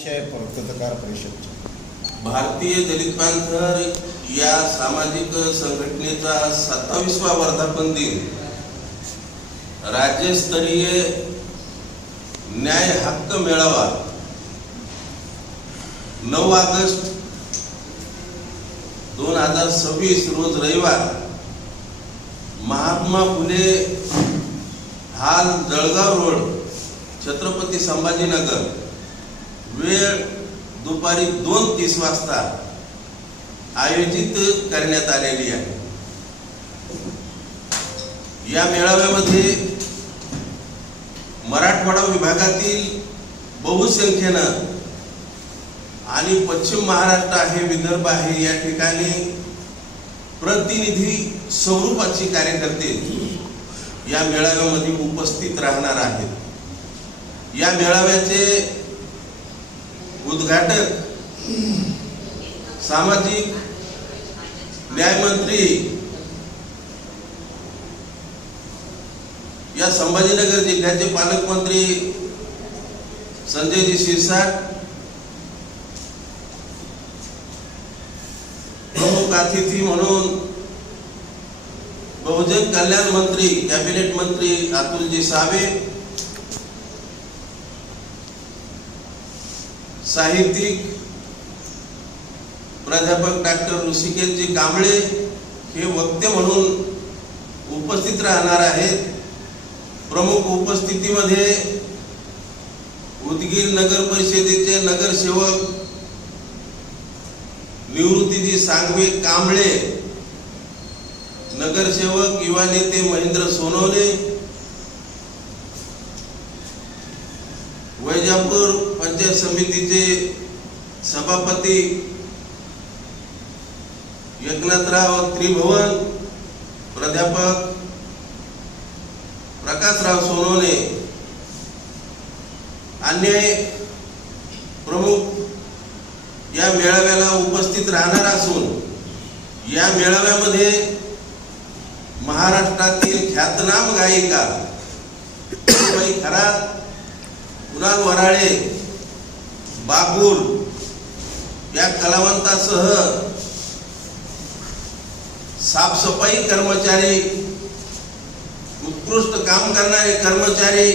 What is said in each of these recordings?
पत्रकार परिषद भारतीय दलित पॅंथर या सामाजिक संघटनेचा 27वा वर्धापन दिन राज्यस्तरीय न्याय हक्क मेळावा 9 ऑगस्ट 2026 रोज रविवार महात्मा फुले हाल जळगाव रोड छत्रपती संभाजीनगर वेळ दुपारी 2:30 वाजता आयोजित करण्यात आलेली आहे। या मेळाव्यामध्ये मराठवाडा विभागातील बहुसंख्येनं आणि पश्चिम महाराष्ट्र आहे, विदर्भ आहे, या ठिकाणी प्रतिनिधी स्वरूपाची कार्यकर्ते या मेळाव्यामध्ये उपस्थित राहणार आहेत। या मेळाव्याचे उद्घाटक सामाजिक न्याय मंत्री या संभाजीनगर जिल्ह्याचे पालकमंत्री संजयजी शिरसाट, प्रमुख अतिथी म्हणून बहुजन कल्याण मंत्री कॅबिनेट मंत्री अतुलजी सावे, साहित्यिक प्राध्यापक डॉक्टर ऋषिकेशजी कांबळे हे वक्ते म्हणून उपस्थित राहणार आहेत। प्रमुख उपस्थितीमध्ये उदगीर नगर परिषदेचे नगरसेवक निवृत्तीजी सांगवे कांबळे, नगरसेवक युवा नेते महेंद्र सोनवणे, वैजापूर पंचायत समितीचे सभापती एकनाथराव त्रिभुवन, प्राध्यापक प्रकाशराव सोनवणे, अन्य प्रमुख या मेळाव्याला उपस्थित राहणार असून या मेळाव्यामध्ये महाराष्ट्रातील ख्यातनाम गायिका खरात, कुणाल वराळे, बागुल या कलावंतासह साफसफाई कर्मचारी, उत्कृष्ट काम करणारे कर्मचारी,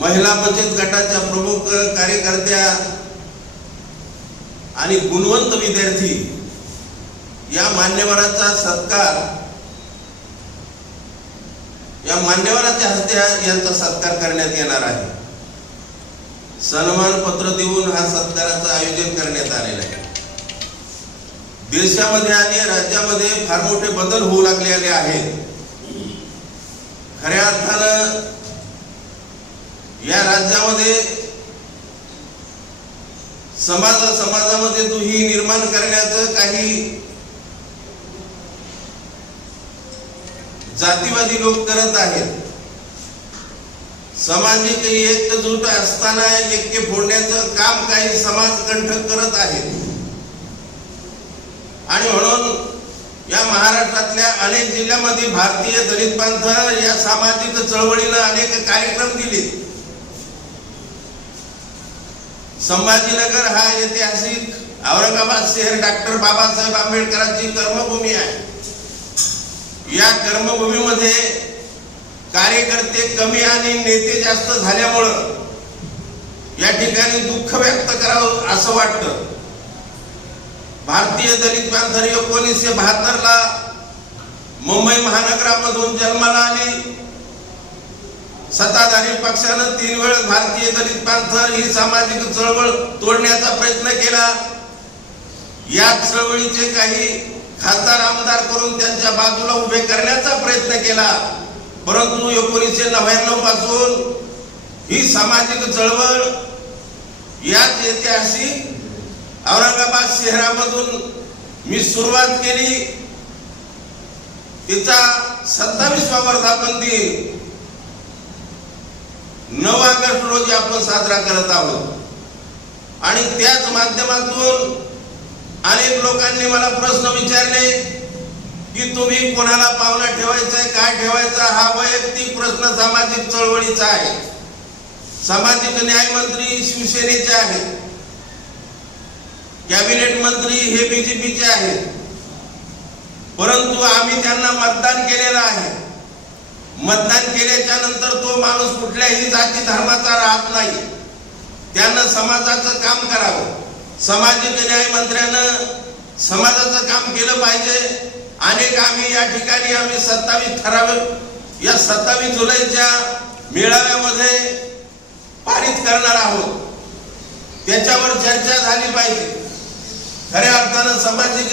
महिला बचत गटाच्या प्रमुख कार्यकर्त्या आणि गुणवंत विद्यार्थी या मान्यवरांचा सत्कार या मान्यवरांच्या हस्ते यांचा सत्कार करण्यात येणार आहे। सन्मान पत्र देऊन हा सत्काराचं आयोजन करण्यात आलेलं आहे। देशामध्ये आणि राज्यामध्ये फार मोठे बदल होऊ लागलेले आहेत। खऱ्या अर्थानं या राज्यामध्ये समाजामध्ये दुही निर्माण करण्याचं काही जातीवादी लोक करत आहेत। सामाजिक एकजूट असताना ऐक्य फोडण्याचं काम काही समाजकंठक करत आहेत आणि म्हणून या महाराष्ट्रातल्या अनेक जिल्ह्यामध्ये भारतीय दलित पॅंथर या सामाजिक चळवळीनं अनेक कार्यक्रम दिले। संभाजीनगर हा ऐतिहासिक औरंगाबाद शहर डॉक्टर बाबासाहेब आंबेडकरांची कर्मभूमी आहे। या कर्मभूमीमध्ये कार्यकर्ते कमी आणि नेते जास्त झाल्यामुळं या ठिकाणी दुःख व्यक्त करावं असं वाटतं। भारतीय दलित पॅंथर 1972 ला मुंबई महानगरामधून जन्माला आली। सत्ताधारी पक्षानं 3 वेळा भारतीय दलित पॅंथर ही सामाजिक चळवळ तोडण्याचा प्रयत्न केला। या चळवळीचे काही खासदार आमदार करून त्यांच्या बाजूला उभे करण्याचा प्रयत्न केला, परंतु 1999 पासून ही सामाजिक चळवळ याच ऐतिहासिक औरंगाबाद शहरामधून मी सुरुवात केली। तिचा 27वा वर्धापन दिन 9 ऑगस्ट रोजी आपण साजरा करत आहोत आणि त्याच माध्यमातून अनेक लोकांनी मला प्रश्न विचारले की तुम्ही कोणाला पावला ठेवायचा, काय ठेवायचा, हा वैयक्तिक प्रश्न सामाजिक चळवळीचा आहे। सामाजिक न्याय मंत्री शिवसेनेचे आहेत, कॅबिनेट मंत्री हे बीजेपीचे आहेत, परंतु आम्ही त्यांना मतदान केलेलं आहे. मतदान केल्याच्या नंतर तो माणूस कुठल्याही जाती धर्माचा राहत नाही. त्यानं समाजाचं काम करावं. सामाजिक न्याय मंत्र्यानं समाजाचं काम केलं पाहिजे. अनेक आम्ही या ठिकाणी 27 ठराव या 27 जुलैच्या मेळाव्यामध्ये पारित करणार आहोत. त्याच्यावर चर्चा झाली पाहिजे. खऱ्या अर्थानं सामाजिक